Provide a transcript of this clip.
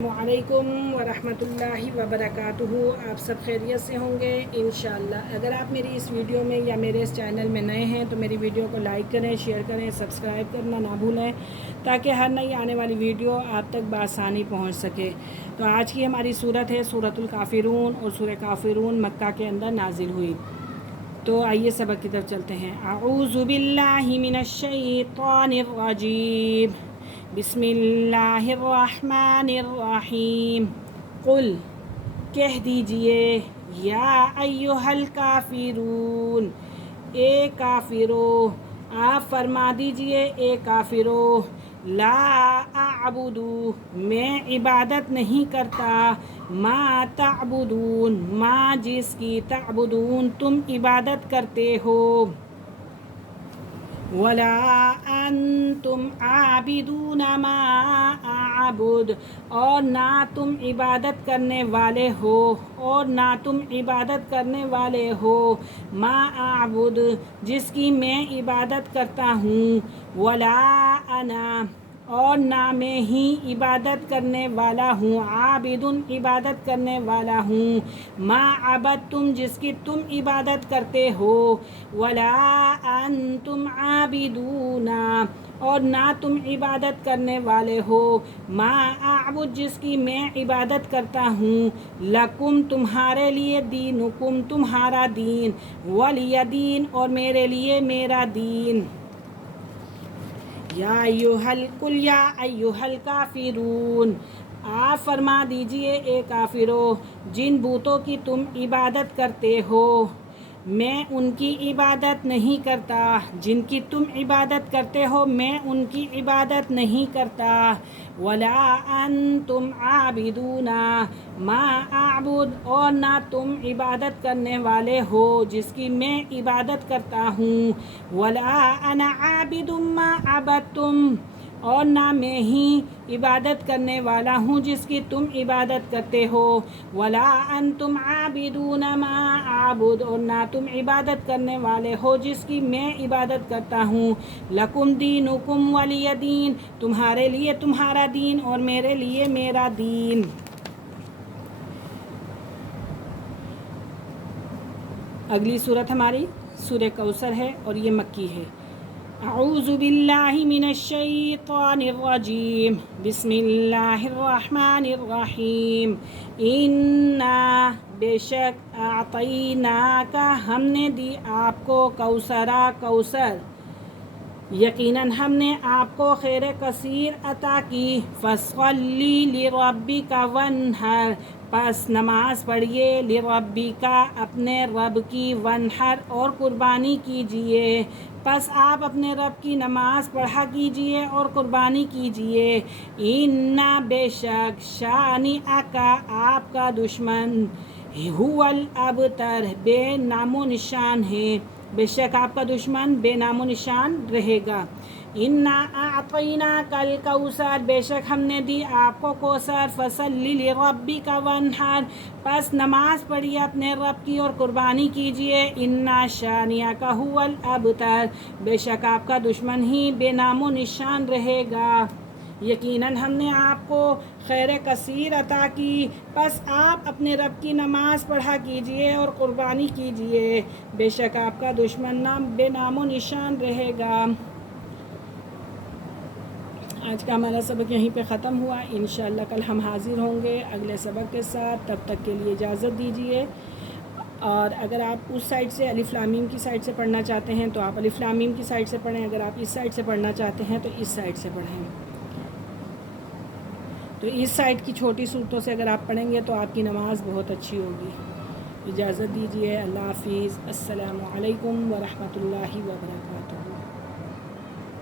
السلام علیکم ورحمۃ اللہ وبرکاتہ۔ آپ سب خیریت سے ہوں گے انشاءاللہ۔ اگر آپ میری اس ویڈیو میں یا میرے اس چینل میں نئے ہیں تو میری ویڈیو کو لائک کریں، شیئر کریں، سبسکرائب کرنا نہ بھولیں تاکہ ہر نئی آنے والی ویڈیو آپ تک بآسانی پہنچ سکے۔ تو آج کی ہماری صورت ہے سورۃ الکافرون، اور سورہ کافرون مکہ کے اندر نازل ہوئی۔ تو آئیے سبق کی طرف چلتے ہیں۔ اعوذ باللہ من الشیطان الرجیم، بسم اللہ الرحمن الرحیم۔ قل کہہ دیجئے، یا ایہا الکافرون، اے کافرو، آپ فرما دیجئے اے کافرو، لا اعبد، میں عبادت نہیں کرتا، ما تعبدون، ما جس کی، تعبدون تم عبادت کرتے ہو، ولا انتم عابدون ما اعبد، اور نہ تم عبادت کرنے والے ہو، اور نہ تم عبادت کرنے والے ہو، ما اعبد جس کی میں عبادت کرتا ہوں، ولا انا اور نہ میں ہی عبادت کرنے والا ہوں، عابدن عبادت کرنے والا ہوں، ما عبدتم جس کی تم عبادت کرتے ہو، ولا انتم عابدون اور نہ تم عبادت کرنے والے ہو، ما اعبد جس کی میں عبادت کرتا ہوں، لکم تمہارے لیے، دینکم تمہارا دین، ولی دین اور میرے لیے میرا دین۔ یا ایھا الکافرون، آپ فرما دیجئے اے کافرو، جن بتوں کی تم عبادت کرتے ہو میں ان کی عبادت نہیں کرتا، جن کی تم عبادت کرتے ہو میں ان کی عبادت نہیں کرتا، ولا انتم عابدون ما اعبد اور نہ تم عبادت کرنے والے ہو جس کی میں عبادت کرتا ہوں، ولا انا عابد ما عبدتم اور نہ میں ہی عبادت کرنے والا ہوں جس کی تم عبادت کرتے ہو، ولا انتم عابدون ما اعبد اور نہ تم عبادت کرنے والے ہو جس کی میں عبادت کرتا ہوں، لکم دینکم ولی دین تمہارے لیے تمہارا دین اور میرے لیے میرا دین۔ اگلی صورت ہماری سورہ کوثر ہے اور یہ مکی ہے۔ اعوذ باللہ من الشیطان الرجیم، بسم اللہ الرحمن الرحیم۔ انا بے شک، اعطیناک ہم نے دی آپ کو، کوثرا کوثر، یقیناً ہم نے آپ کو خیر کثیر عطا کی، فصلی لربک وانحر پس نماز پڑھیے، لربک اپنے رب کی، وانحر اور قربانی کیجیے، پس آپ اپنے رب کی نماز پڑھا کیجیے اور قربانی کیجیے۔ انا بے شک، شانئک آپ کا دشمن، هو الابتر بے نام و نشان ہے، بے شک آپ کا دشمن بے نام و نشان رہے گا۔ انا اعطیناک الکوثر بے شک ہم نے دی آپ کو کوثر، فصلی لربک وانحر پس نماز پڑھیے اپنے رب کی اور قربانی کیجیے۔ انا شانئک هو الابتر بے شک آپ کا دشمن ہی بے نام و نشان رہے گا۔ یقیناً ہم نے آپ کو خیر کثیر عطا کی، پس آپ اپنے رب کی نماز پڑھا کیجئے اور قربانی کیجئے، بے شک آپ کا دشمن بے نام و نشان رہے گا۔ آج کا ہمارا سبق یہیں پہ ختم ہوا، انشاءاللہ کل ہم حاضر ہوں گے اگلے سبق کے ساتھ، تب تک کے لیے اجازت دیجیے۔ اور اگر آپ اس سائٹ سے الف لام میم کی سائٹ سے پڑھنا چاہتے ہیں تو آپ الف لام میم کی سائٹ سے پڑھیں، اگر آپ اس سائٹ سے پڑھنا چاہتے ہیں تو اس سائٹ سے پڑھیں۔ تو اس سائٹ کی چھوٹی صورتوں سے اگر آپ پڑھیں گے تو آپ کی نماز بہت اچھی ہوگی۔ اجازت دیجیے، اللہ حافظ، السلام علیکم ورحمۃ اللہ وبرکاتہ۔